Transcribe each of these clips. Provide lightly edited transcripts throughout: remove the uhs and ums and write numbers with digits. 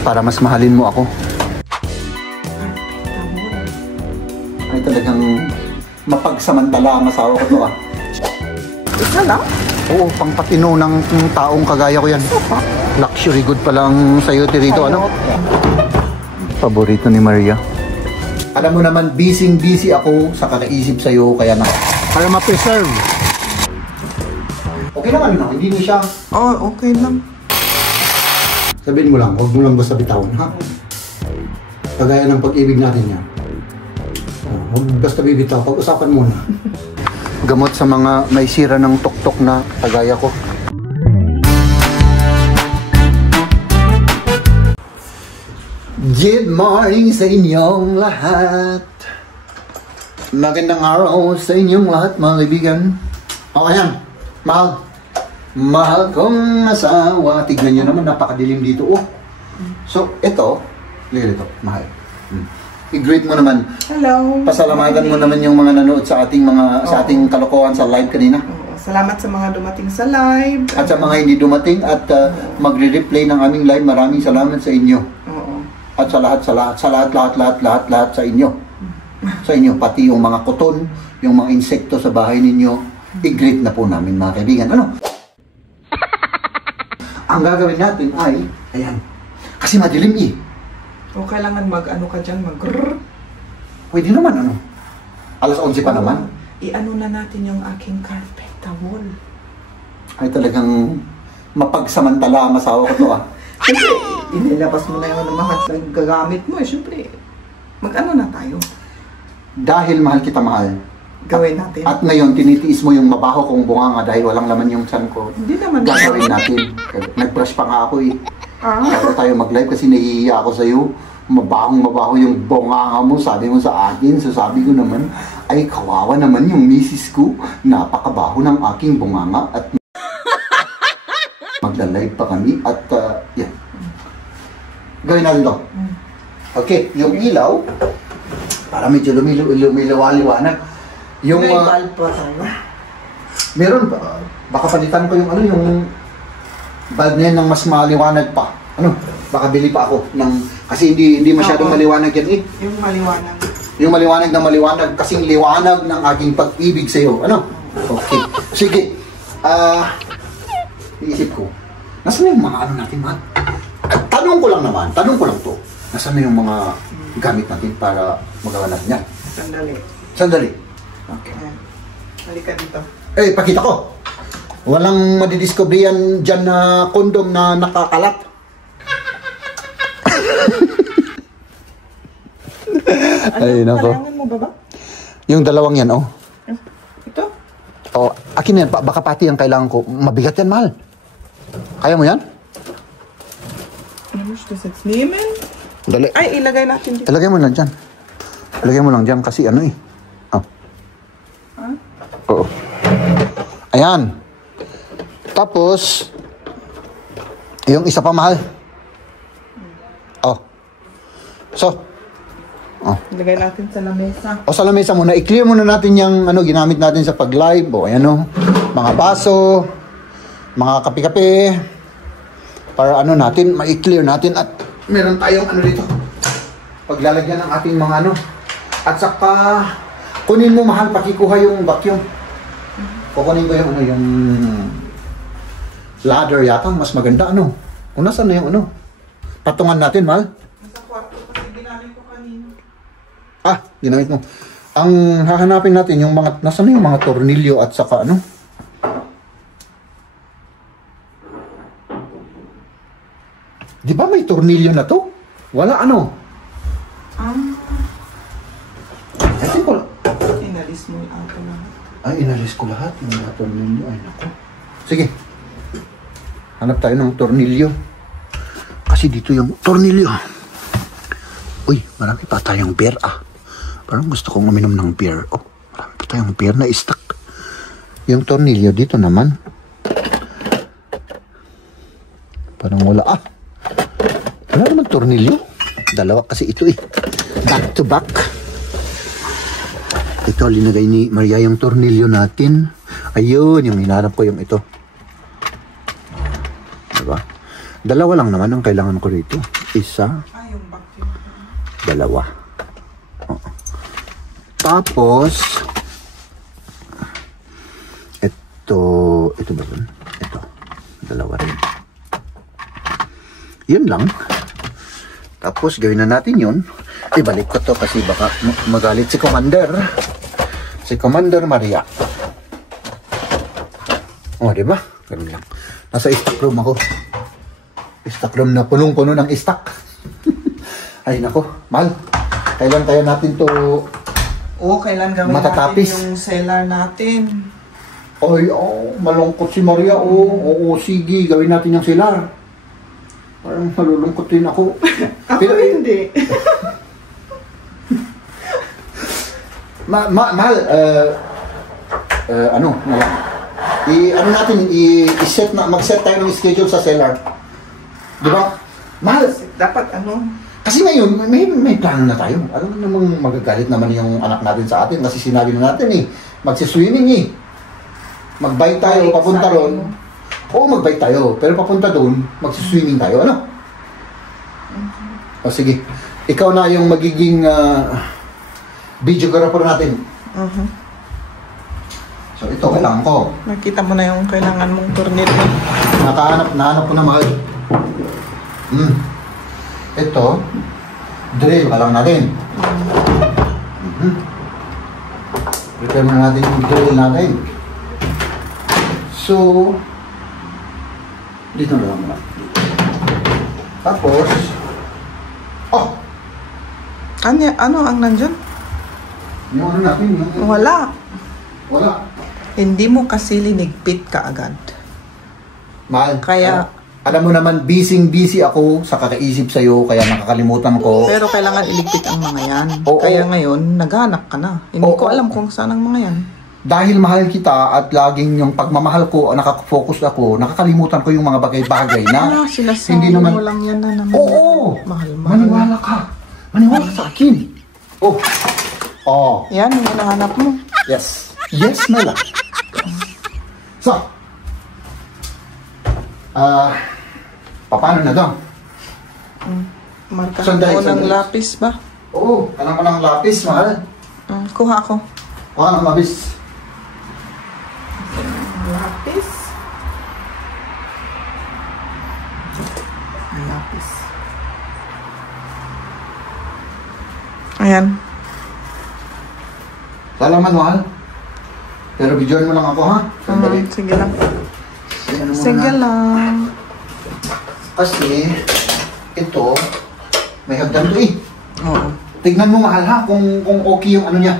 para mas mahalin mo ako. Ay talagang mapagsamantala ang asawa ko to ah. Isa lang? Oo, pang patino ng taong kagaya ko yan. Luxury good pa lang sa'yo rito, ano? Paborito ni Maria. Alam mo naman, busy ako sa kakaisip sa'yo, kaya na. Para ma-preserve. Okay naman na, hindi mo siya. Oh, okay lang. Sabihin mo lang, huwag mo lang basta bitawan, ha? Kagaya ng pag-ibig natin yan. Huwag basta bibitaw, pag-usapan muna. Gamot sa mga may sira ng tuktok na kagaya ko. Good morning sa inyong lahat. Magandang araw sa inyong lahat, mga kaibigan. Okay yan, mahal. Mahal kong asawa. Tignan nyo naman, napakadilim dito. Oh. So, ito, mahal. I-greet mo naman. Hello. Pasalamatan mo naman yung mga nanood sa ating sa ating kalokohan sa live kanina. Salamat sa mga dumating sa live. At sa mga hindi dumating at magre-replay ng aming live, maraming salamat sa inyo. At sa lahat sa inyo. Sa inyo, pati yung mga kuton, yung mga insekto sa bahay ninyo, i-greet na po namin, mga kaibigan. Ano? Ang gagawin natin ay, ayan, kasi madilim eh. O kailangan mag-ano ka dyan, mag-grrrr. Pwede naman, ano? Alas 11 pa naman. I-ano na natin yung aking carpet towel. Ay talagang mapagsamantala ang asawa ko to ah. Siyempre, inilabas mo na yung mga gagamit mo eh. Siyempre, mag-ano na tayo. Dahil mahal kita, mahal. Gawin natin. At ngayon, tinitiis mo yung mabaho kong bunganga dahil walang laman yung tiyan ko. Hindi naman. Gagawin natin. Nag-brush pa nga ako eh. Bago tayo mag-live kasi nahihiya ako sa'yo. Mabahong-mabaho yung bonganga mo, sabi mo sa akin. So sabi ko naman, ay kawawa naman yung misis ko. Napakabaho ng aking bonganga at magla-live pa kami at yan. Gawin natin to. Okay, yung ilaw, para medyo lumilaw-liwanag. Yung, may bulb pa tayo? Meron ba? Baka palitan ko yung yung bulb na yan ng mas maliwanag pa. Ano? Baka bili pa ako ng kasi hindi masyadong maliwanag yan eh. Yung maliwanag. Yung maliwanag na maliwanag kasing liwanag ng aking pag-ibig sa iyo. Ano? Okay. Sige. Iisip ko. Nasaan na yung mga ano natin, man? Tanong ko lang to. Nasaan na yung mga gamit natin para magawa natin yan? Sandali. Okay. Halika dito. Eh, pakita ko. Walang madidiscover yan dyan na kondom na nakakalat. Ay, nako. Kailangan mo ba? Yung dalawang yan, oh. Ito? Oh, akin yan. Baka pati yung kailangan ko. Mabigat yan, mahal. Kaya mo yan? Ano gusto sa nehmen? Dali. Ay, ilagay natin dito. Ilagay mo lang dyan. Ilagay mo lang dyan kasi ano eh. Oh. Huh? Oo. Ayan. Tapos, yung isa pa, mahal. Oh. So, oh. Ilagay natin sa lamesa. O sa lamesa muna, i-clear muna natin yung ginamit natin sa pag-live. O ayan o, mga baso, mga kape-kape. Para natin, ma-clear natin at meron tayong dito. Paglalagyan ng ating mga At saka, kunin mo mahal, pakikuha yung vacuum. Kukunin ko yung ladder yata, mas maganda Kung nasaan na yung patungan natin, mahal. Nasa kwarto kasi ginamit ko kanina. Ginamit mo. Ang hahanapin natin yung mga, nasaan na yung mga tornilyo at saka Di ba may tornilyo na to? Wala Inalis mo yung ato lahat. Ay, inalis ko lahat. Yung mga tornilyo. Ay, naku. Sige. Hanap tayo ng tornilyo. Kasi dito yung tornilyo. Uy, marami pa tayong beer Parang gusto kong uminom ng beer. Oh, marami pa tayong beer na stock. Yung tornilyo dito naman. Parang wala Wala naman tornilyo. Dalawa kasi ito Back to back. Ito, linagay ni Maria yung tornilyo natin. Ayun, yung hinarap ko yung ito. Diba? Dalawa lang naman ang kailangan ko rito. Isa, yung vacuum. dalawa. Oo. Tapos, ito ba yun? Ito, dalawa rin. Yun lang. Tapos, gawin na natin yun. Ibalik ko to kasi baka magalit si Commander. Si Commander Maria. O, diba? Ganun lang. Nasa stock room ako. Stock room na punong-puno ng stock. Ay, nako. Mahal. Kailan kaya natin to Kailan gawin matatapis natin yung cellar natin? Ay, malungkot si Maria. Oo, sige, gawin natin yung cellar. Parang malulungkot din ako. Ako hindi. Mahal, ano natin, i-set na, mag-set tayo ng schedule sa cellar. Di ba? Mahal, Dapat kasi ngayon, may plano na tayo. Alam mo namang magagalit naman yung anak natin sa atin kasi sinabi na natin magsiswimming Mag-bike tayo, papunta ron. Oo, mag-bike tayo. Pero papunta doon, magsiswimming tayo. Ano? O sige, ikaw na yung magiging videographer natin. So ito, kailangan ko. Nakita mo na yung kailangan mong tornilyo. Nahanap ko na mahal. Ito, drill ka lang natin. Prepare muna natin yung drill natin. So, dito na lang muna. Tapos, Ano ang nandyan? yung ano natin, Wala. wala. Hindi mo kasi linigpit ka agad. Mahal, Kaya- alam mo naman, busy ako sa kakaisip sa'yo, kaya nakakalimutan ko. Pero kailangan iligpit ang mga yan. Oo. Kaya ngayon, naghanap ka na. Hindi Oo. ko alam kung saan ang mga yan. Dahil mahal kita at laging yung pagmamahal ko, nakaka-focus ako, nakakalimutan ko yung mga bagay-bagay na Sinasabi hindi naman. mo lang yan na naman. Oo! Mahal-mahal. Maniwala ka. Maniwala ka sa akin. Oh. Yan, yung hinahanap mo. Yes. Yes, my love. So, paano na to? Marka Sandali, mo ng sandali. lapis ba? Oo, alam ko ng lapis, mahal. Kuha ako. Kuha ng lapis. Lapis? Lapis. Ayan. Salamat, mahal. Pero videoan mo lang ako, ha? Sandali. Sige lang. Ano muna Sige na- lang. Kasi, ito, may hagdan to Oo. Tignan mo, mahal, ha? Kung okay yung ano niya.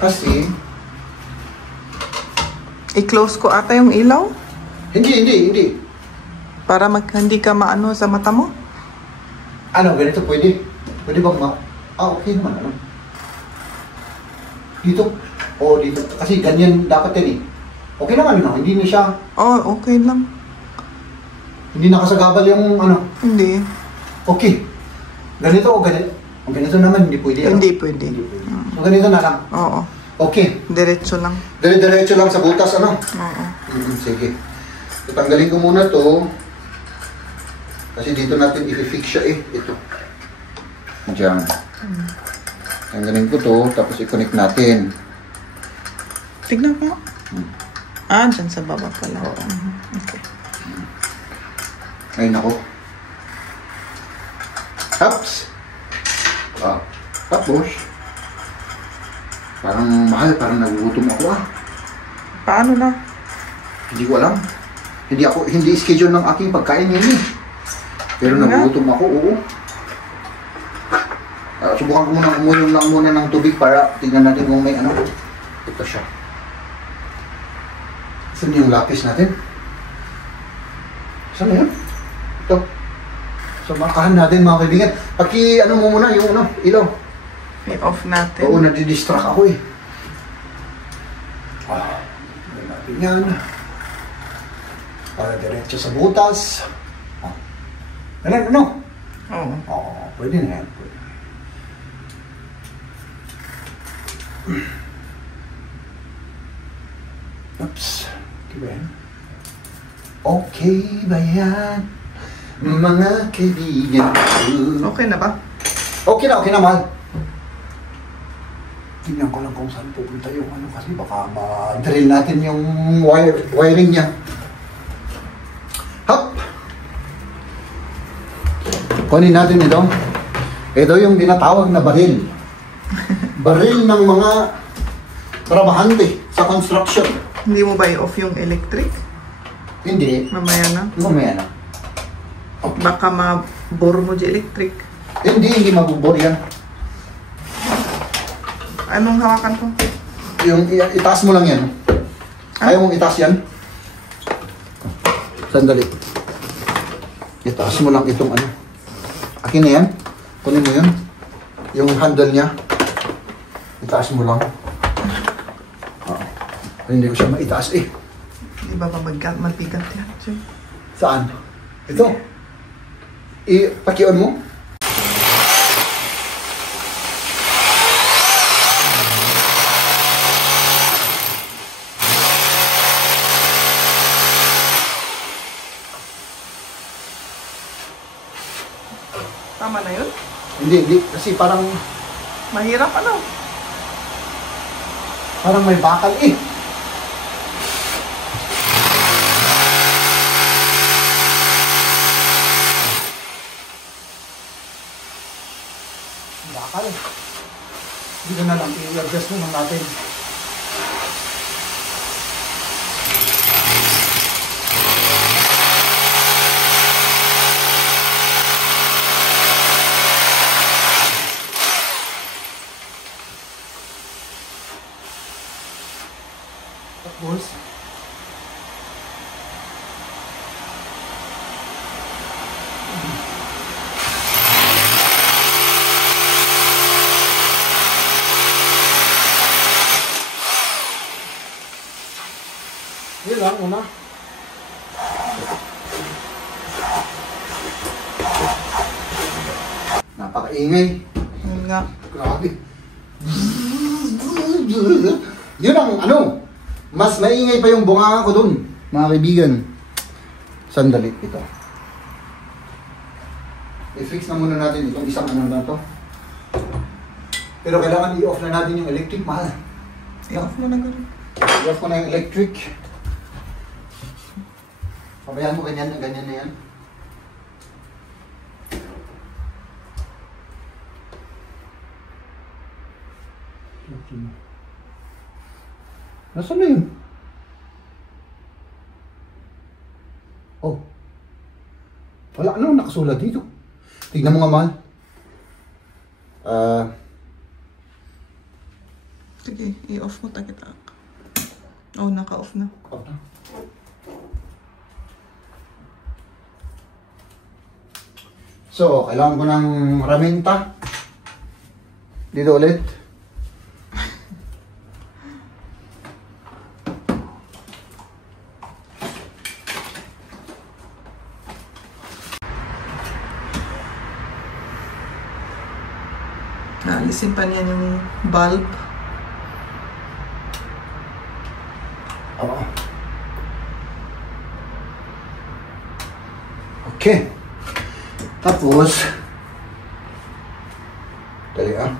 Kasi, I-close ko ata yung ilaw hindi. para hindi ka maano sa mata mo. Ano, ganito pwede. Pwede bang okay naman, ano? Dito. Oo, dito. Kasi ganyan dapat yan Okay naman yun, hindi na siya, Oh, okay lang. hindi nakasagabal yung ano. Hindi. Okay. Ganito o ganito. Kung ganito naman, hindi pwede. Hindi pwede. Hindi pwede. So, ganito na lang. Oo. Okay. Diretso lang. Diretso lang sa butas, ano? Oo. Sige. Tatanggalin ko muna to. Kasi dito natin i-fix siya Ito. Diyan. Tanggalin ko to, tapos i-connect natin. Tignan ko. Dyan sa baba pala. Okay. Ay, nako. Ups! Tapos, parang mahal, parang nagugutom ako Paano na? Hindi ko alam. Hindi schedule ng aking pagkain yun Pero Ano nga? nagugutom ako, oo. Subukan ko muna umunom lang muna ng tubig para tignan natin kung may ano. Ito siya. Saan yung lapis natin? Saan na yun? Ito. So, makahan natin mga kaibigan. Ano mo muna yung ilaw. I-off natin. Oo, nadidistract ako Gawin natin yan. Para diretso sa butas. Ano? Oo. Oo, pwede na yan. Oops. Okay ba yan? Okay ba yan? mga kaibigan ko. Okay na ba? Okay na, mahal. Tingnan ko lang kung saan pupunta yung ano kasi baka ma-drill natin yung wiring niya. Hop! Kunin natin ito. Ito yung tinatawag na baril. Baril ng mga trabahante sa construction. Hindi mo ba i-off yung electric? Hindi. Mamaya na. Mamaya na. Baka mabore mo di electric. Hindi mabubor yan. Anong hawakan ko? Yung itaas mo lang yan. Ayaw mong itaas yan? Sandali. Itaas mo lang itong ano. Akin na yan. Kunin mo yun. Yung handle niya. Itaas mo lang. Hindi ko siya maitaas eh. Di ba mabigat yan? Sige. Saan? Ito. Pakion mo. Tama na yun? Hindi. Kasi parang Mahirap ano? may bakal eh. Bakal. Dito na lang. I-adjust mo natin. Tapos, yun lang una. Napakaingay. Yun nga. Grabe. Yun ang ano. Mas maingay pa yung bunganga ko dun, mga kaibigan. Sandali, ito. I-fix na muna natin itong isang ano na to. Pero kailangan i-off na natin yung electric, mahal. I-off mo na gano'n. I-off ko na yung electric. Pabayaan mo ganyan na yan. Nasaan na yun? Oh. Wala na, nakasulat dito. Tignan mo nga, mahal. Sige, i-off mo kita. Oh, naka-off na. Off na. So, kailangan ko ng raminta. Dito ulit. Naalisin pa niya yung bulb. Oo. Okay. Tapos, dali ah.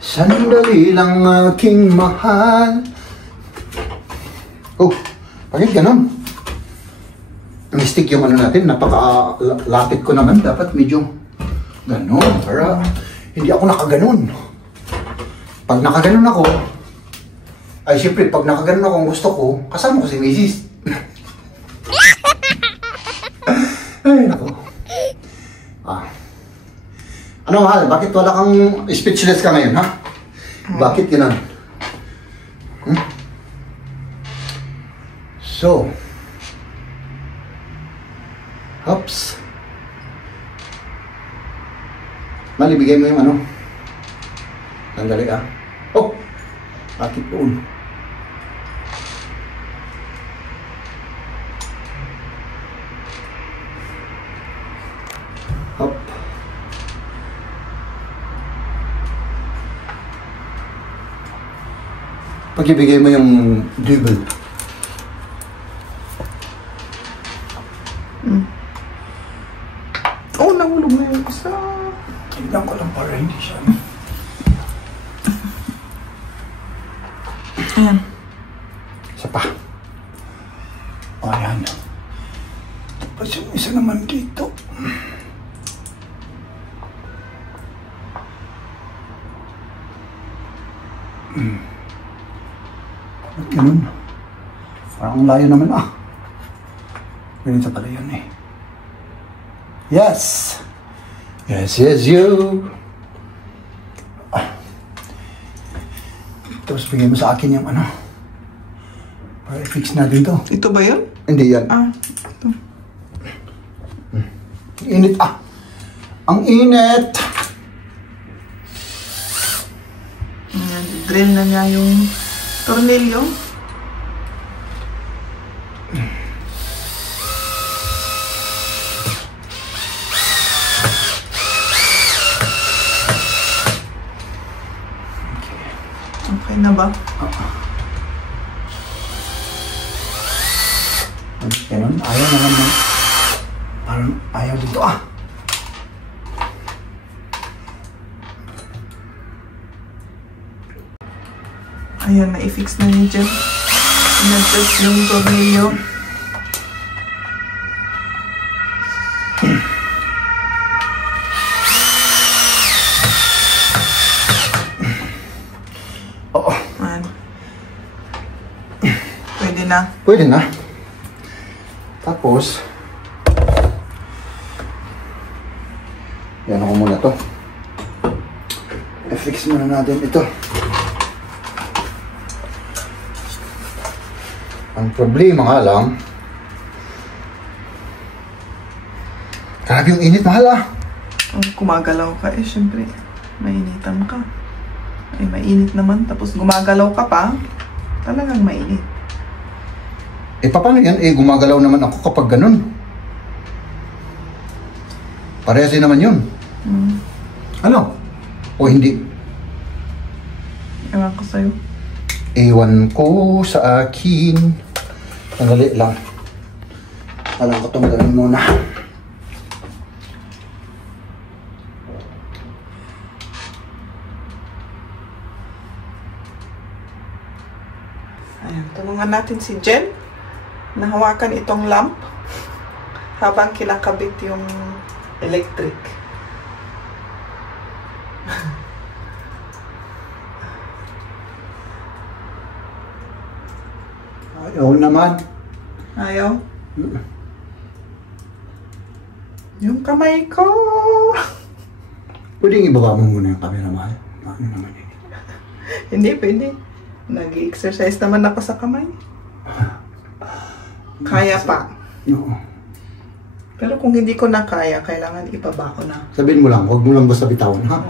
Sandali lang aking mahal. Oh, bakit ganun? Mistake yung ano natin, napaka-lapit ko naman. Dapat medyo ganun, para hindi ako nakaganon. Pag nakaganon ako, ay siyempre, pag nakaganon ako ang gusto ko, kasama ko si Mrs. Ay, nako. Ano mahal, bakit wala kang speechless ka ngayon, ha? Bakit ganun? So, hops. Malibigay mo yung ano. Sandali ah. Oh! Bakit doon? Hop. Pag-ibigay mo yung double. isa. Tignan ko lang para hindi siya. Ayan. Isa pa. Ayan. Tapos yung isa naman dito. Ba't ganun? Parang layo naman ganito pala yun eh. Yes! Yes, you! Tapos bigay mo sa akin yung para i-fix natin to. Ito ba yun? Hindi yan. Ito. Init Ang init! Ayan, drill na niya yung tornilyo. Okay na ba? Ganun, ayaw naman na. Parang ayaw dito Ayan, na-fix na niya dyan. In-adjust yung tornilyo. Oo. Ayan. Pwede na. Pwede na. Tapos, yan ako muna to. I-fix muna natin ito. Ang problema nga lang, grabe yung init, mahal Kung gumagalaw ka syempre, mainitan ka. Ay, mainit naman. Tapos gumagalaw ka pa, talagang mainit. Paano yan? Gumagalaw naman ako kapag ganun. Parehas din naman yun. Ano? O hindi? Ewan ko sa'yo. Ewan ko sa akin. Sandali lang. Alam ko itong gawin muna. Ayan, tulungan natin si Jen na hawakan itong lamp habang kinakabit yung electric. Ayaw naman. Ayaw? Yung kamay ko! Pwedeng ibaba mo muna yung camera, mahal. Ano naman yun? Hindi, pwede. Nag-exercise naman ako sa kamay. Kaya pa. Oo. Pero kung hindi ko na kaya, kailangan ibaba ko na. Sabihin mo lang, huwag mo lang basta bitawan, ha?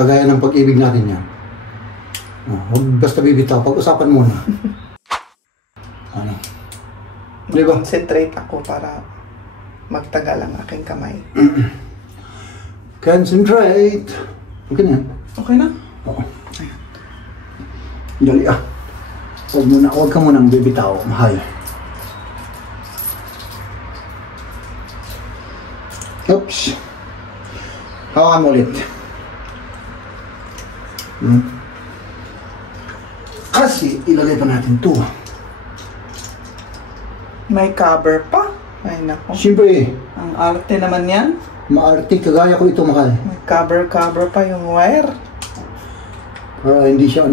Kagaya ng pag-ibig natin yan. Huwag basta bibitaw, pag-usapan muna. Ano? Diba? Concentrate ako para magtagal ang aking kamay. Concentrate! Okay na yan. Okay na? Oo. Dali huwag ka munang bibitaw, mahal. Oops. Hawakan mo ulit. Kasi ilagay pa natin to. May cover pa. Ay nako. Siyempre, Ang arte naman yan. maarte kagaya ko ito, mahal. May cover pa yung wire. Para hindi siya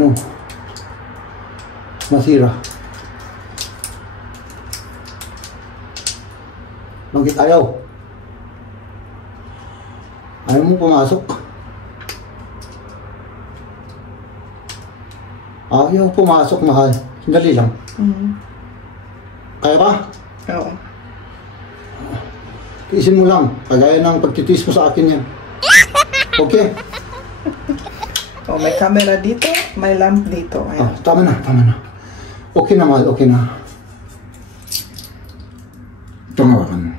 masira. Bakit ayaw? Ayaw mo pumasok? Ayaw pumasok, mahal. Sandali lang. Kaya ba? Oo. Tiisin mo lang. Kagaya ng pagtitiis mo sa akin yan. Okay? Oh, may camera dito, may lamp dito. Ayan. Tama na, tama na. Okay na, mahal. Okay na. Tama ka na.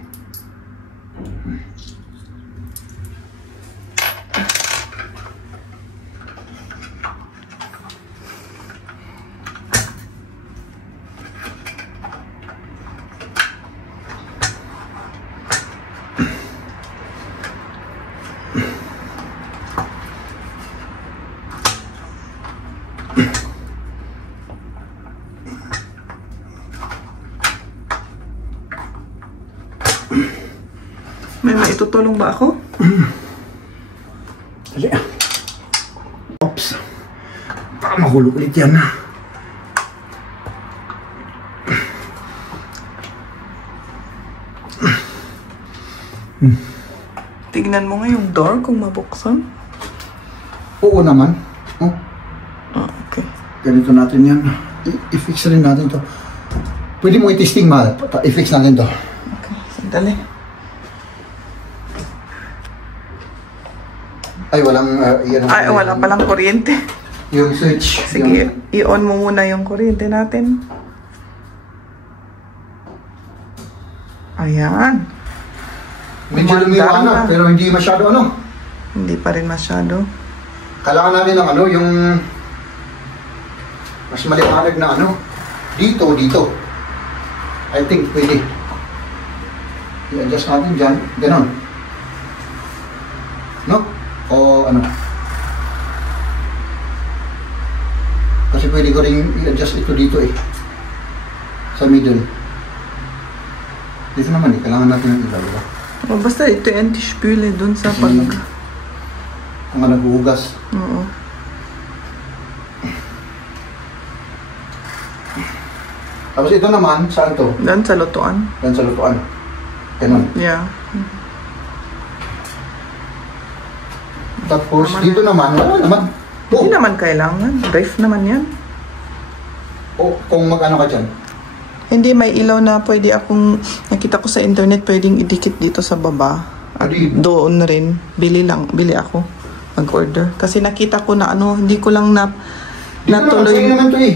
Magtutulong ba ako? Dali. Oops. Baka mahulog ulit yan. Tignan mo nga yung door kung mabuksan. Oo naman. Oh, Okay. ganito natin yan. I-fix rin natin to. Pwede mo i-testing, mahal. I-fix natin to. Okay, sandali. Ay, walang... yan Ay, wala palang kuryente. Yung switch. Sige, i-on mo muna yung kuryente natin. Ayan. Medyo Umandar lumiwanag, na. pero hindi masyado ano. Hindi pa rin masyado. Kailangan natin ng ano, yung... mas maliwanag na ano. Dito. I think pwede. I-adjust natin dyan. Ganon. No? O ano? Kasi pwede ko rin i-adjust ito dito eh. Sa middle. Dito naman eh. Kailangan natin ng iba, diba? O, basta ito yung anti-spule dun sa pag... Kung naghuhugas. Oo. Tapos ito naman, saan to? Doon sa lutuan. Yan sa lutuan. Ganon. Yeah. Tapos Naman dito naman, wala naman. Hindi naman kailangan. Ref naman yan. O kung mag-ano ka dyan. Hindi, may ilaw na pwede akong... Nakita ko sa internet, pwedeng idikit dito sa baba. At Pwede. doon rin. Bili ako. Mag-order. Kasi nakita ko na ano, hindi ko lang na... Dito naman, natuloy. sa'yo naman to eh.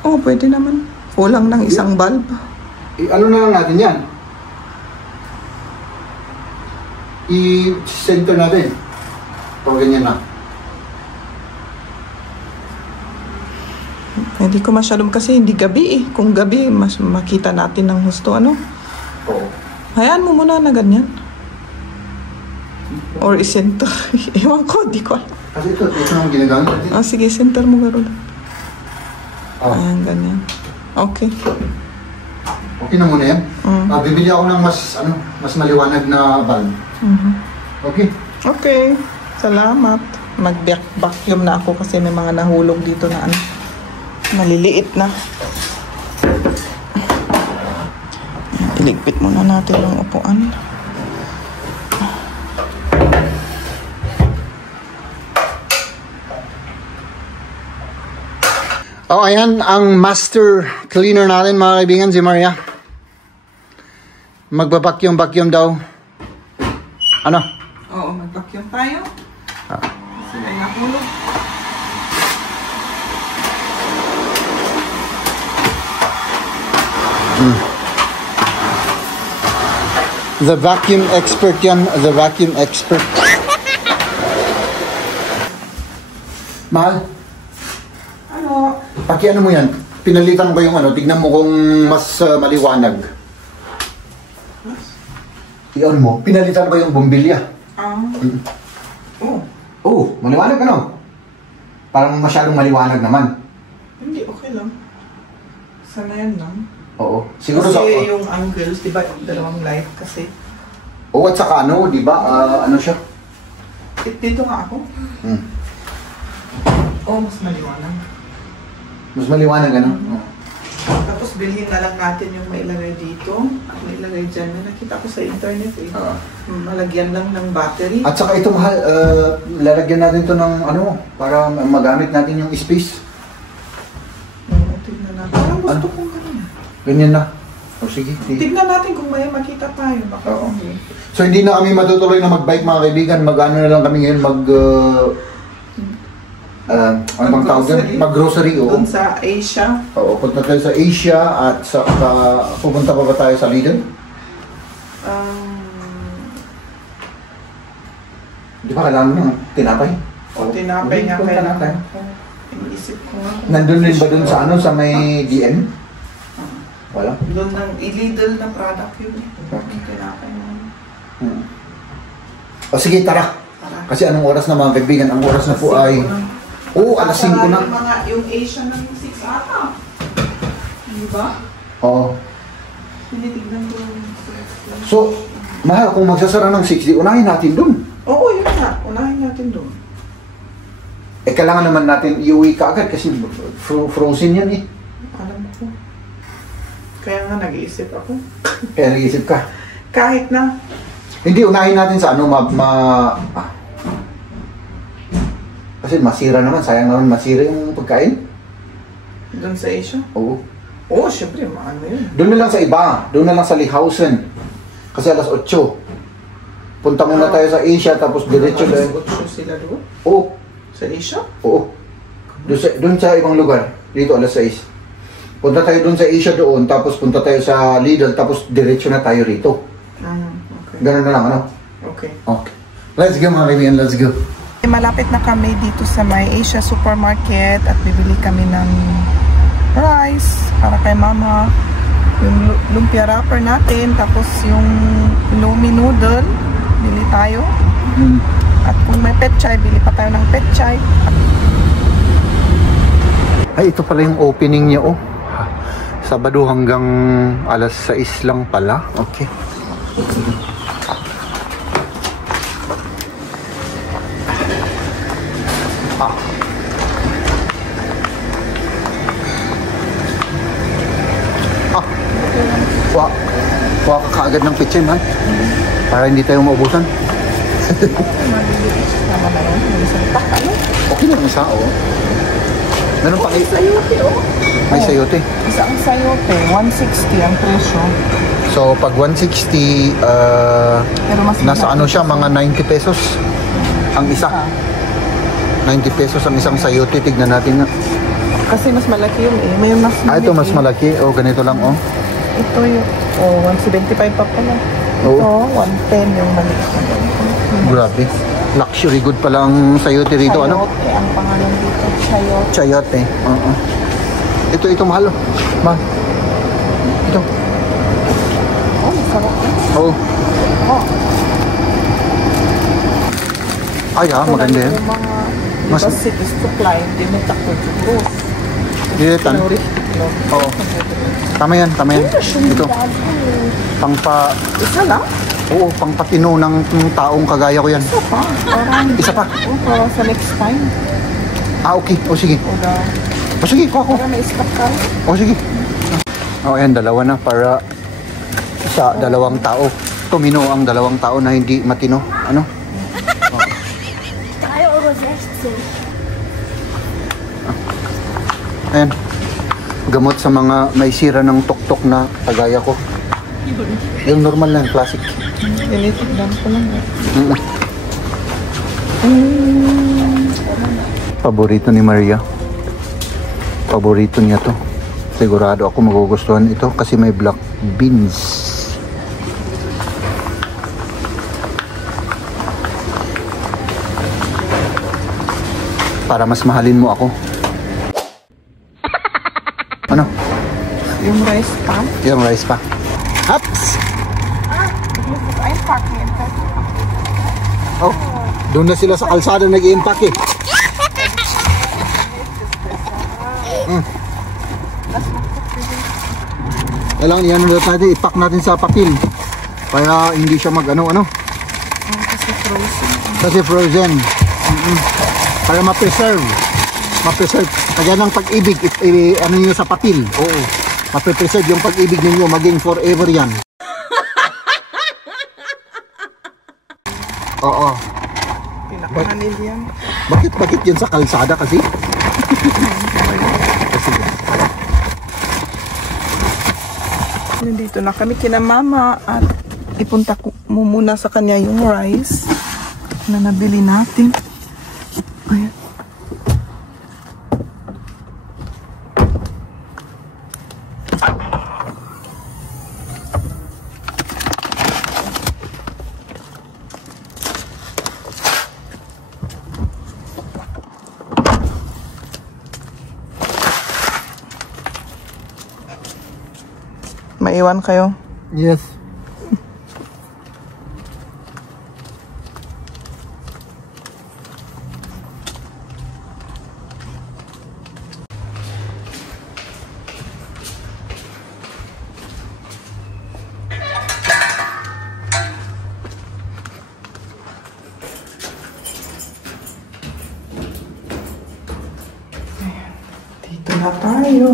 Oh, pwede naman. Kulang ng isang bulb. Ano na lang natin yan? I-center natin. O ganyan na. Hindi ko masyadong kasi hindi gabi eh. Kung gabi, mas makita natin ng husto. Ano? Oo. Hayaan mo muna na ganyan. Or i-center. Ewan ko, di ko alam. Kasi ito ang ginagamit natin. Ah, sige, center mo garo. Oh. Ayan, ganyan. Okay. Okay na muna yan. Mm. Bibili ako ng mas maliwanag na bulb. Mhm. Okay. Okay. Salamat. Mag-vacuum na ako kasi may mga nahulog dito na ano. Maliliit na. Iligpit muna natin yung upuan. Oh, ayan ang master cleaner natin mga kaibigan, si Maria. Magbabakyum-bakyum daw. Ano? Oo, mag-vacuum tayo. Kasi may nahulog. The vacuum expert yan. The vacuum expert. Mahal, Ano? ano mo yan? Pinalitan ko yung ano, tignan mo kung mas maliwanag. I-on mo, pinalitan ko yung bombilya. Oh. Oo, maliwanag ano? Parang masyadong maliwanag naman. Hindi, okay lang. Sanayan lang. Oo. Siguro Kasi sa... yung angles, di ba, dalawang light kasi. Oo, at saka ano, di ba? Ano siya? Dito nga ako. Oh, mas maliwanag. Mas maliwanag ano? Oo. Tapos bilhin na lang natin yung mailagay dito at mailagay dyan. May nakita ko sa internet eh. Malagyan lang ng battery. At saka ito mahal, lalagyan natin to ng ano, para magamit natin yung space. Oo, tignan natin. Parang gusto Ano? kong ganun. Ganyan na. O sige, sige. Tignan natin kung may makita tayo. Baka Oo. okay. So hindi na kami matutuloy na mag-bike mga kaibigan. Mag-ano na lang kami ngayon, ano bang tawag doon? Mag-grocery, oo. Doon sa Asia. Oo, punta tayo sa Asia at pupunta pa ba tayo sa Lidl? Di ba kailangan mo ng tinapay? Tinapay nga Punta kaya na tayo. Iniisip ko nga. Nandun din ba dun sa ano, sa may DM? Wala? Doon ng illegal na product yun. Yung tinapay na. O sige, tara. Kasi anong oras na mga kaibigan? Ang oras na po ay... Oo, alas 5 na. Yung Asian ng 6 ata. Di ba? Oo. Tinitignan ko yung So, Mahal, kung magsasara ng 60, unahin natin dun. Oo, yun nga. Unahin natin doon. Eh, kailangan naman natin iuwi ka agad kasi frozen yan eh. Alam ko. Kaya nga nag-iisip ako. Kaya nag-isip ka. Kahit na. Hindi, unahin natin sa ano, kasi masira naman, sayang naman masira yung pagkain. Doon sa Asia? Oo. Oo, syempre, maano yun. Doon na lang sa iba, doon na lang sa Lihausen. Kasi alas 8. Punta muna tayo sa Asia, tapos diretso Alas tayo. 8 sila doon? Oo. Sa Asia? Oo. Doon sa ibang lugar, dito alas 6. Punta tayo doon sa Asia doon, tapos punta tayo sa Lidl, tapos diretso na tayo rito. Okay. Ganun na lang, ano? Okay. Okay. Let's go mga kaibigan, let's go. Malapit na kami dito sa may Asia Supermarket at bibili kami ng rice para kay mama. Yung lumpia wrapper natin, tapos yung lomi noodle, bili tayo. At kung may petchay, bili pa tayo ng petchay. Ay, ito pala yung opening niya, oh. Sabado hanggang alas 6 lang pala. Okay. Kuha ka kaagad ng pitchay, man. Para hindi tayo maubusan. Okay lang isa, oh. Meron pa kayo? Sayote, oh. May sayote. Isang sayote, 160 ang presyo. So, pag 160, Pero mas nasa ano siya, mga 90 pesos ang isa. 90 pesos ang isang sayote. Tignan natin nga. Kasi mas malaki yun eh. May mas malaki. Ito mas malaki. Oh, ganito lang, oh. Ito yung, 175 pa pala. Oo. Ito, 110 yung maliit na doon. Grabe. Luxury good pala ang sayote rito, ano? Chayote, ang pangalan dito, chayote. Chayote. Oo. Ito mahal, oh. Mahal. Ito. Oh, masarap na. Oo. Oh. Ay, maganda yan. Yung mga, Mas- diba, city supply, hindi may takot yung bus. Diretan. Oo. Tama yan, tama yan. Ito. Pangpa... Isa lang? Oo, pangpatino ng taong kagaya ko yan. Isa pa. Parang, Isa pa? para sa next time. Okay. O sige. O O sige, kuha ko. para may stop ka. O sige. O ayan, dalawa na para sa dalawang tao. Tumino ang dalawang tao na hindi matino. Ano? Ayan. Gamot sa mga may sira ng tuktok na kagaya ko. Yung normal lang, classic. Tinitignan ko lang. Paborito ni Maria. Paborito niya to. Sigurado ako magugustuhan ito kasi may black beans. Para mas mahalin mo ako. Ano? Yung rice pa. Yung rice pa. Ups! I'm packing it. Oh, doon na sila sa kalsada nag-i-impact eh. Kailangan yan ulit natin, i-pack natin sa papel. Kaya hindi siya mag-ano-ano. Kasi frozen. Kasi frozen. Para ma-preserve. Ma-preserve. Kaya ng pag-ibig, ano nyo sa papel. Oo. Ma-preserve yung pag-ibig ninyo, maging forever yan. Oo. Pinakahalil yan. Bakit yan sa kalsada kasi? Kasi Nandito na kami kina mama at ipunta ko mo muna sa kanya yung rice na nabili natin. Ayan. Maiwan kayo. yes. na tayo.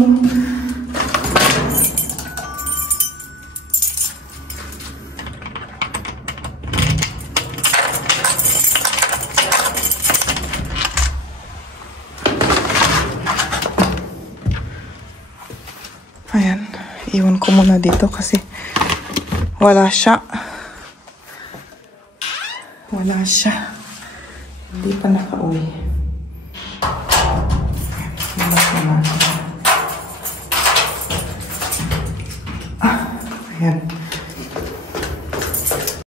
Ayan, iwan ko muna dito kasi wala siya. Wala siya. Hindi pa nakauwi. Ayan.